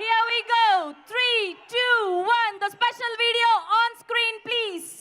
Here we go. 3, 2, 1. The special video on screen, please.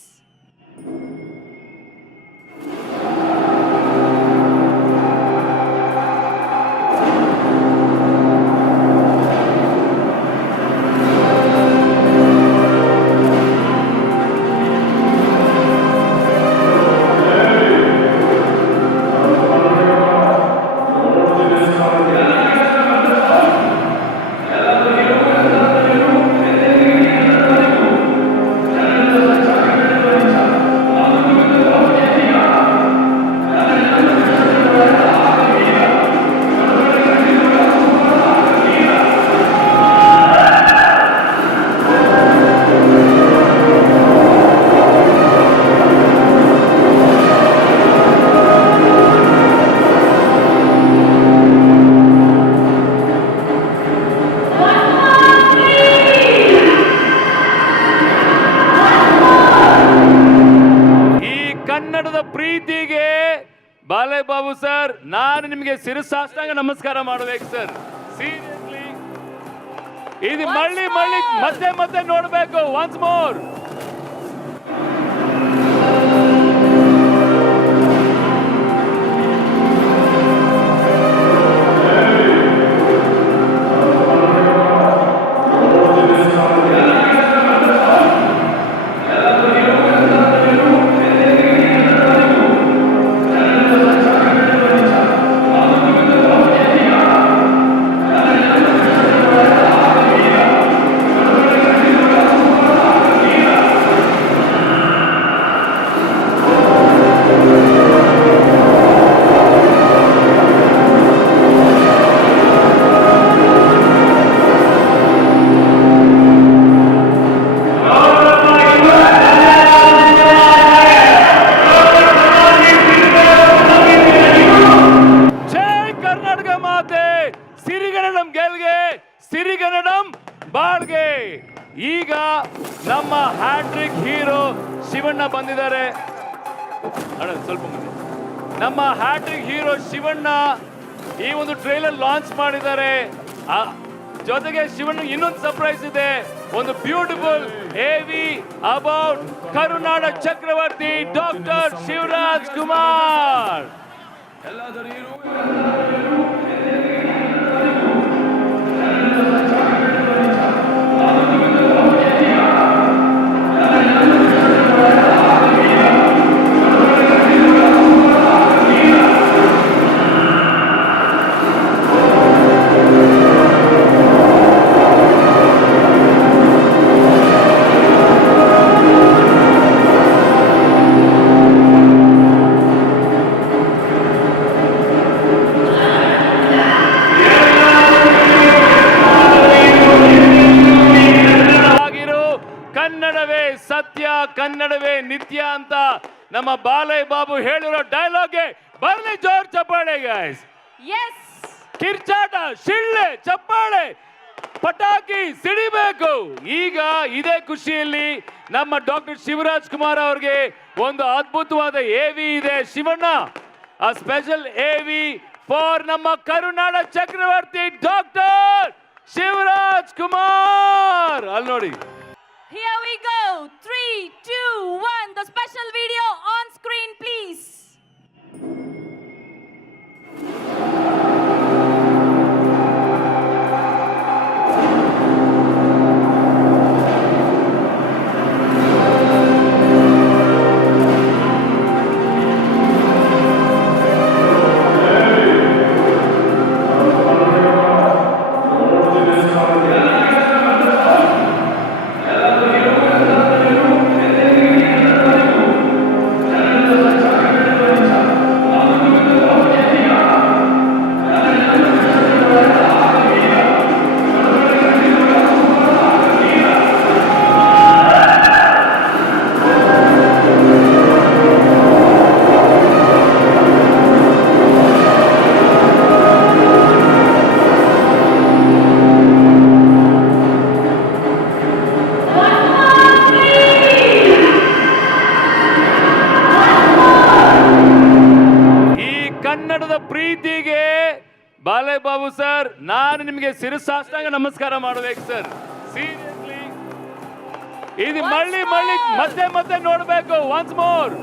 ಕನ್ನಡದ ಪ್ರೀತಿಗೆ ಬಾಲೆ ಬಾಬು ಸರ್, ನಾನು ನಿಮಗೆ ಶಿರಸಾಷ್ಟಾಂಗ ನಮಸ್ಕಾರ ಮಾಡಬೇಕು ಸರ್. ಸೀರಿಯಸ್ಲಿ ಇದು ಮಳ್ಳಿ ಮತ್ತೆ ನೋಡಬೇಕು. Once more. ಸಿರಿಗನ್ನಡಂ ಗೆಲ್ಗೆ, ಸಿರಿಗನ್ನಡಂ ಬಾಳ್ಗೆ. ಈಗ ನಮ್ಮ ಹ್ಯಾಟ್ರಿಕ್ ಹೀರೋ ಶಿವಣ್ಣ ಬಂದಿದ್ದಾರೆ. ಸ್ವಲ್ಪ ಮುಂದೆ ನಮ್ಮ ಹ್ಯಾಟ್ರಿಕ್ ಹೀರೋ ಶಿವಣ್ಣ ಈ ಒಂದು ಟ್ರೈಲರ್ ಲಾಂಚ್ ಮಾಡಿದ್ದಾರೆ. ಜೊತೆಗೆ ಶಿವಣ್ಣ ಇನ್ನೊಂದು ಸರ್ಪ್ರೈಸ್ ಇದೆ. ಒಂದು ಬ್ಯೂಟಿಫುಲ್ AV ಅಬೌಟ್ ಕರುನಾಡ ಚಕ್ರವರ್ತಿ ಡಾಕ್ಟರ್ ಶಿವರಾಜ್ ಕುಮಾರ್. ಕನ್ನಡವೇ ಸತ್ಯ, ಕನ್ನಡವೇ ನಿತ್ಯ ಅಂತ ನಮ್ಮ ಬಾಲಯ್ಯ ಬಾಬು ಹೇಳಿರೋ ಡೈಲಾಗ್ಗೆ ಬರ್ಲಿ ಜೋರ್ ಚಪ್ಪಾಳೆ ಗೈಸ್. ಎಸ್, ಕಿರ್ಚಾಟ, ಶಿಳ್ಳೆ, ಚಪ್ಪಾಳೆ, ಪಟಾಕಿ ಸಿಡಿಬೇಕು. ಈಗ ಇದೇ ಖುಷಿಯಲ್ಲಿ ನಮ್ಮ ಡಾಕ್ಟರ್ ಶಿವರಾಜ್ ಕುಮಾರ್ ಅವ್ರಿಗೆ ಒಂದು ಅದ್ಭುತವಾದ AV ಇದೆ. ಶಿವಣ್ಣ, ಆ ಸ್ಪೆಷಲ್ AV ಫಾರ್ ನಮ್ಮ ಕರುನಾಡ ಚಕ್ರವರ್ತಿ ಡಾಕ್ಟರ್ ಶಿವರಾಜ್ ಕುಮಾರ್. ಅಲ್ಲಿ ನೋಡಿ. Here we go. 3, 2, 1. The special video on screen, please. ಕನ್ನಡದ ಪ್ರೀತಿಗೆ ಬಾಲೆ ಬಾಬು ಸರ್, ನಾನು ನಾನು ನಿಮಗೆ ಶಿರಸಾಷ್ಟಾಂಗ ನಮಸ್ಕಾರ ಮಾಡಬೇಕು ಸರ್. ಸೀರಿಯಸ್ಲಿ ಇದು ಮಳ್ಳಿ ಮತ್ತೆ ನೋಡಬೇಕು. Once more.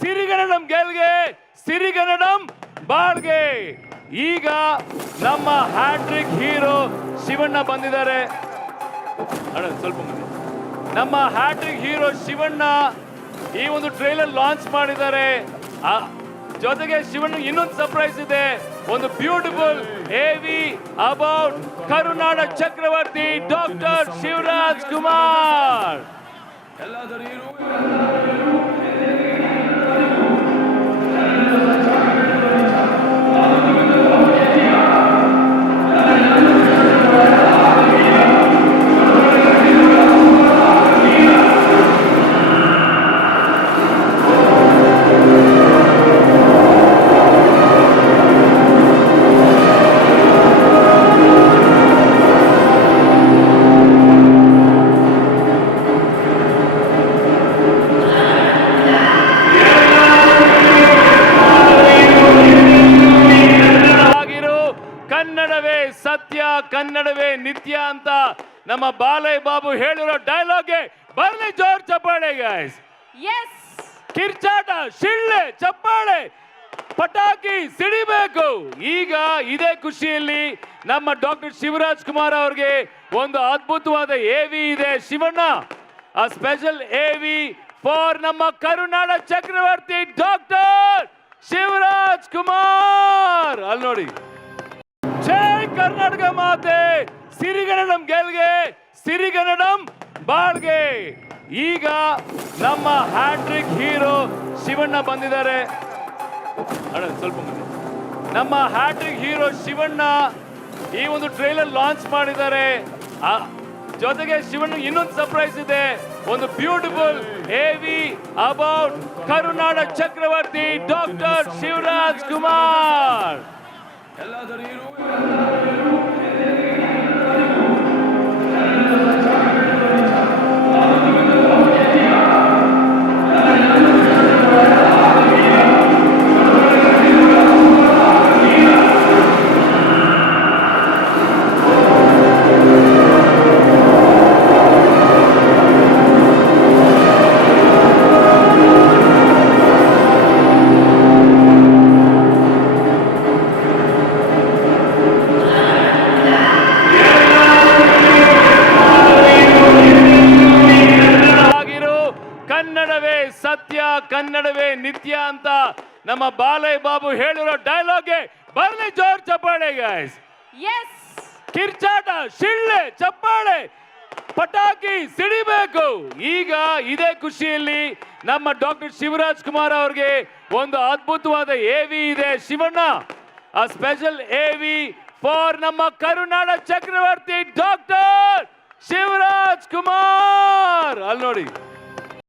ಸಿರಿಗನ್ನಡಂ ಗೆಲ್ಗೆ, ಸಿರಿಗನ್ನಡಂ ಬಾಳ್ಗೆ. ಈಗ ನಮ್ಮ ಹ್ಯಾಟ್ರಿಕ್ ಹೀರೋ ಶಿವಣ್ಣ ಬಂದಿದ್ದಾರೆ. ಸ್ವಲ್ಪ ಮುಂದೆ. ನಮ್ಮ ಹ್ಯಾಟ್ರಿಕ್ ಹೀರೋ ಶಿವಣ್ಣ ಈ ಒಂದು ಟ್ರೈಲರ್ ಲಾಂಚ್ ಮಾಡಿದ್ದಾರೆ. ಜೊತೆಗೆ ಶಿವಣ್ಣ ಇನ್ನೊಂದು ಸರ್ಪ್ರೈಸ್ ಇದೆ. ಒಂದು ಬ್ಯೂಟಿಫುಲ್ AV ಅಬೌಟ್ ಕರುನಾಡ ಚಕ್ರವರ್ತಿ ಡಾಕ್ಟರ್ ಶಿವರಾಜ್ ಕುಮಾರ್. ಕನ್ನಡವೇ ಸತ್ಯ, ಕನ್ನಡವೇ ನಿತ್ಯ ಅಂತ ನಮ್ಮ ಬಾಲಯ್ಯ ಬಾಬು ಹೇಳಿರೋ ಡೈಲಾಗ್ಗೆ ಬರ್ಲಿ ಜೋರ್ ಚಪ್ಪಾಳೆ ಗೈಸ್. ಕಿರ್ಚಾಟ, ಶಿಳ್ಳೆ, ಚಪ್ಪಾಳೆ, ಪಟಾಕಿ ಸಿಡಿಬೇಕು. ಈಗ ಇದೇ ಖುಷಿಯಲ್ಲಿ ನಮ್ಮ ಡಾಕ್ಟರ್ ಶಿವರಾಜ್ ಕುಮಾರ್ ಅವರಿಗೆ ಒಂದು ಅದ್ಭುತವಾದ AV ಇದೆ. ಶಿವಣ್ಣ, ಆ ಸ್ಪೆಷಲ್ AV ಫಾರ್ ನಮ್ಮ ಕರುನಾಡ ಚಕ್ರವರ್ತಿ ಡಾಕ್ಟರ್ ಶಿವರಾಜ್ ಕುಮಾರ್. ಅಲ್ಲಿ ನೋಡಿ. ಜೈ ಕರ್ನಾಟಕ ಮಾತೆ, ಸಿರಿಗನ್ನಡಂ ಗೆಲ್ಗೆ, ಸಿರಿಗನ್ನಡಂ ಬಾಳ್ಗೆ. ಈಗ ನಮ್ಮ ಹ್ಯಾಟ್ರಿಕ್ ಹೀರೋ ಶಿವಣ್ಣ ಬಂದಿದ್ದಾರೆ. ಸ್ವಲ್ಪ ಮುಂದೆ. ನಮ್ಮ ಹ್ಯಾಟ್ರಿಕ್ ಹೀರೋ ಶಿವಣ್ಣ ಈ ಒಂದು ಟ್ರೈಲರ್ ಲಾಂಚ್ ಮಾಡಿದ್ದಾರೆ. ಜೊತೆಗೆ ಶಿವಣ್ಣ ಇನ್ನೊಂದು ಸರ್ಪ್ರೈಸ್ ಇದೆ. ಒಂದು ಬ್ಯೂಟಿಫುಲ್ AV ಅಬೌಟ್ ಕರುನಾಡ ಚಕ್ರವರ್ತಿ ಡಾಕ್ಟರ್ ಶಿವರಾಜ್ ಕುಮಾರ್. ಕನ್ನಡವೇ ಸತ್ಯ, ಕನ್ನಡವೇ ನಿತ್ಯ ಅಂತ ನಮ್ಮ ಬಾಲಯ್ಯ ಬಾಬು ಹೇಳಿರೋ ಡೈಲಾಗ್ಗೆ ಬರ್ಲಿ ಜೋರ್ ಚಪ್ಪಾಳೆ ಗೈಸ್. ಕಿರ್ಚಾಟ, ಶಿಳ್ಳೆ, ಚಪ್ಪಾಳೆ, ಪಟಾಕಿ ಸಿಡಿಬೇಕು. ಈಗ ಇದೇ ಖುಷಿಯಲ್ಲಿ ನಮ್ಮ ಡಾಕ್ಟರ್ ಶಿವರಾಜ್ ಕುಮಾರ್ ಅವರಿಗೆ ಒಂದು ಅದ್ಭುತವಾದ AV ಇದೆ. ಶಿವಣ್ಣ, ಆ ಸ್ಪೆಷಲ್ AV ಫಾರ್ ನಮ್ಮ ಕರುನಾಡ ಚಕ್ರವರ್ತಿ ಡಾಕ್ಟರ್ ಶಿವರಾಜ್ ಕುಮಾರ್. ಅಲ್ಲಿ ನೋಡಿ.